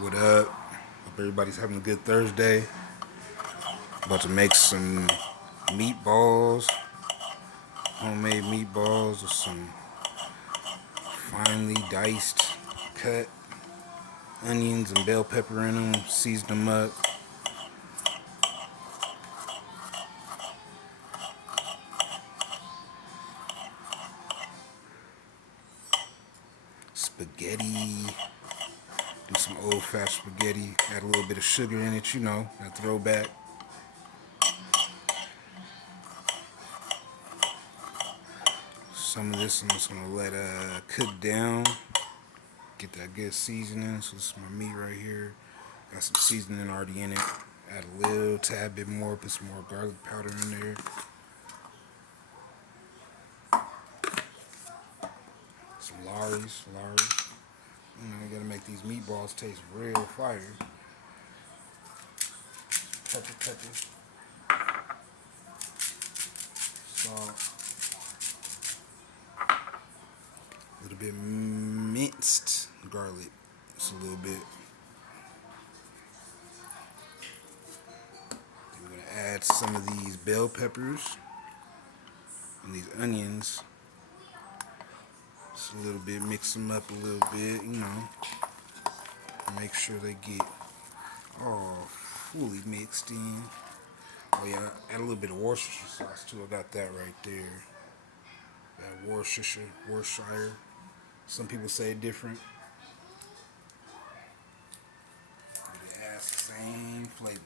What up? Hope everybody's having a good Thursday. About to make some meatballs, homemade meatballs with some finely diced, cut onions and bell pepper in them. Season them up. Spaghetti. Do some old-fashioned spaghetti. Add a little bit of sugar in it, that throwback. Some of this I'm just gonna let cook down. Get that good seasoning. So this is my meat right here. Got some seasoning already in it. Add a little tad bit more. Put some more garlic powder in there. Some Lawry's. You gotta make these meatballs taste real fire. Pepper, salt, a little bit minced garlic. Just a little bit. Then we're gonna add some of these bell peppers and these onions. Just a little bit, mix them up a little bit, Make sure they get all fully mixed in. Oh yeah, add a little bit of Worcestershire sauce too. I got that right there. That Worcestershire. Some people say it different. But it has the same flavor.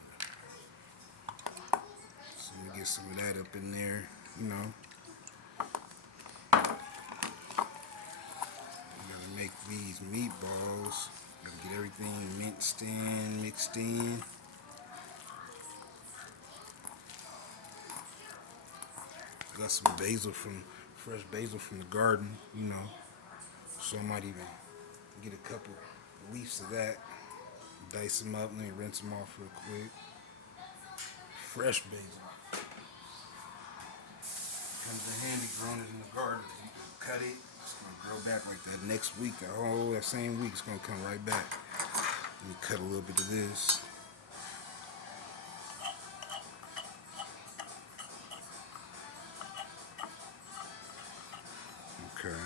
So we get some of that up in there, We gotta make these meatballs. Gotta get everything mixed in. Got some fresh basil from the garden, So I might even get a couple leaves of that, dice them up, and then rinse them off real quick. Fresh basil. Comes in handy growing it in the garden. You can cut it, it's gonna grow back like that next week. That same week, it's gonna come right back. Let me cut a little bit of this. Okay.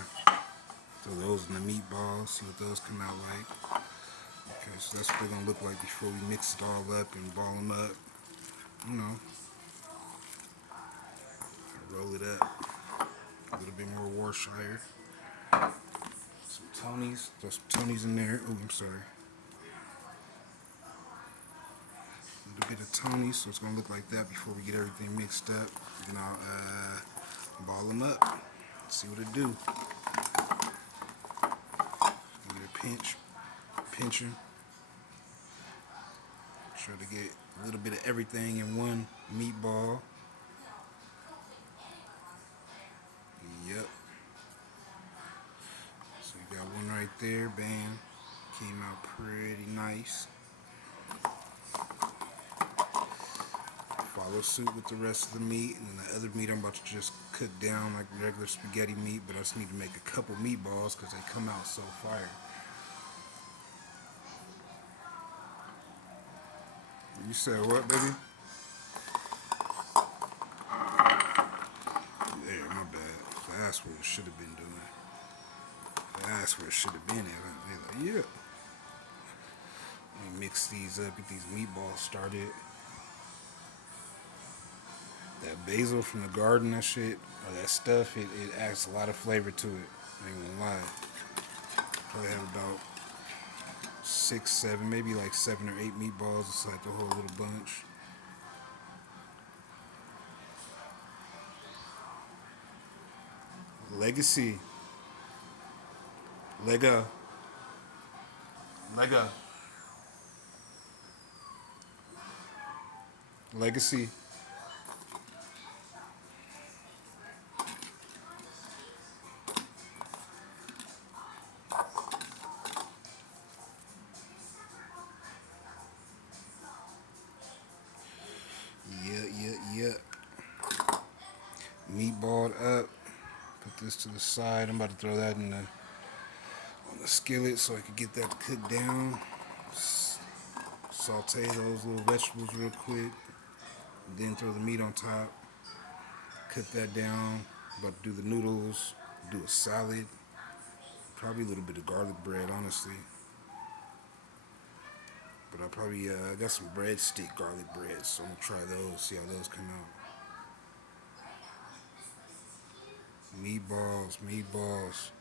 Throw those in the meatballs, see what those come out like. Okay, so that's what they're gonna look like before we mix it all up and ball them up. You know, roll it up. A little bit more Worcestershire. Some Tonys. Throw some Tonys in there. Oh, I'm sorry. A little bit of Tony, so it's gonna look like that before we get everything mixed up. Then I'll ball them up. See what it do. Give it a pincher. Try to get a little bit of everything in one meatball. Yep. So you got one right there. Bam. Came out pretty nice. Follow suit with the rest of the meat, and then the other meat I'm about to just cook down like regular spaghetti meat, but I just need to make a couple meatballs because they come out so fire. You said what, baby? There, my bad. That's what it should have been doing. That's where it should have been at. Like, yeah. Let me mix these up, get these meatballs started. That basil from the garden, that shit, or that stuff, it adds a lot of flavor to it. I ain't gonna lie. Probably have about 6, 7, maybe like 7 or 8 meatballs. It's like the whole little bunch. Legacy. Lego. Lego. Legacy. Yeah. Meatballed up. Put this to the side. I'm about to throw that on the skillet so I can get that cooked down. saute those little vegetables real quick. Then throw the meat on top. Cook that down. About to do the noodles. Do a salad. Probably a little bit of garlic bread, honestly. But I got some breadstick garlic bread, so I'm gonna try those. See how those come out. Meatballs, meatballs.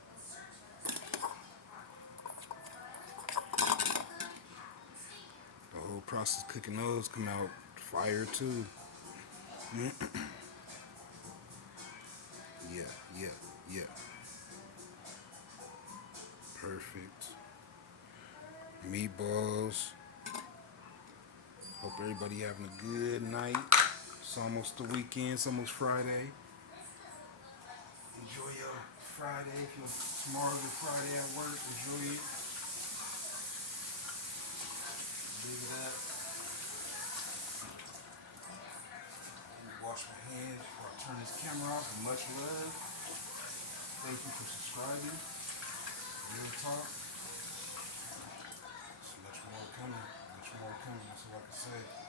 The whole process cooking those come out fire too. Yeah, yeah, yeah. Perfect. Meatballs. Hope everybody having a good night. It's almost the weekend. It's almost Friday. Enjoy your Friday. If tomorrow's your Friday at work, enjoy it. Leave it up. Wash my hands before I turn this camera off. And much love. Thank you for subscribing. Real talk. There's much more coming. Much more coming. That's all I can say.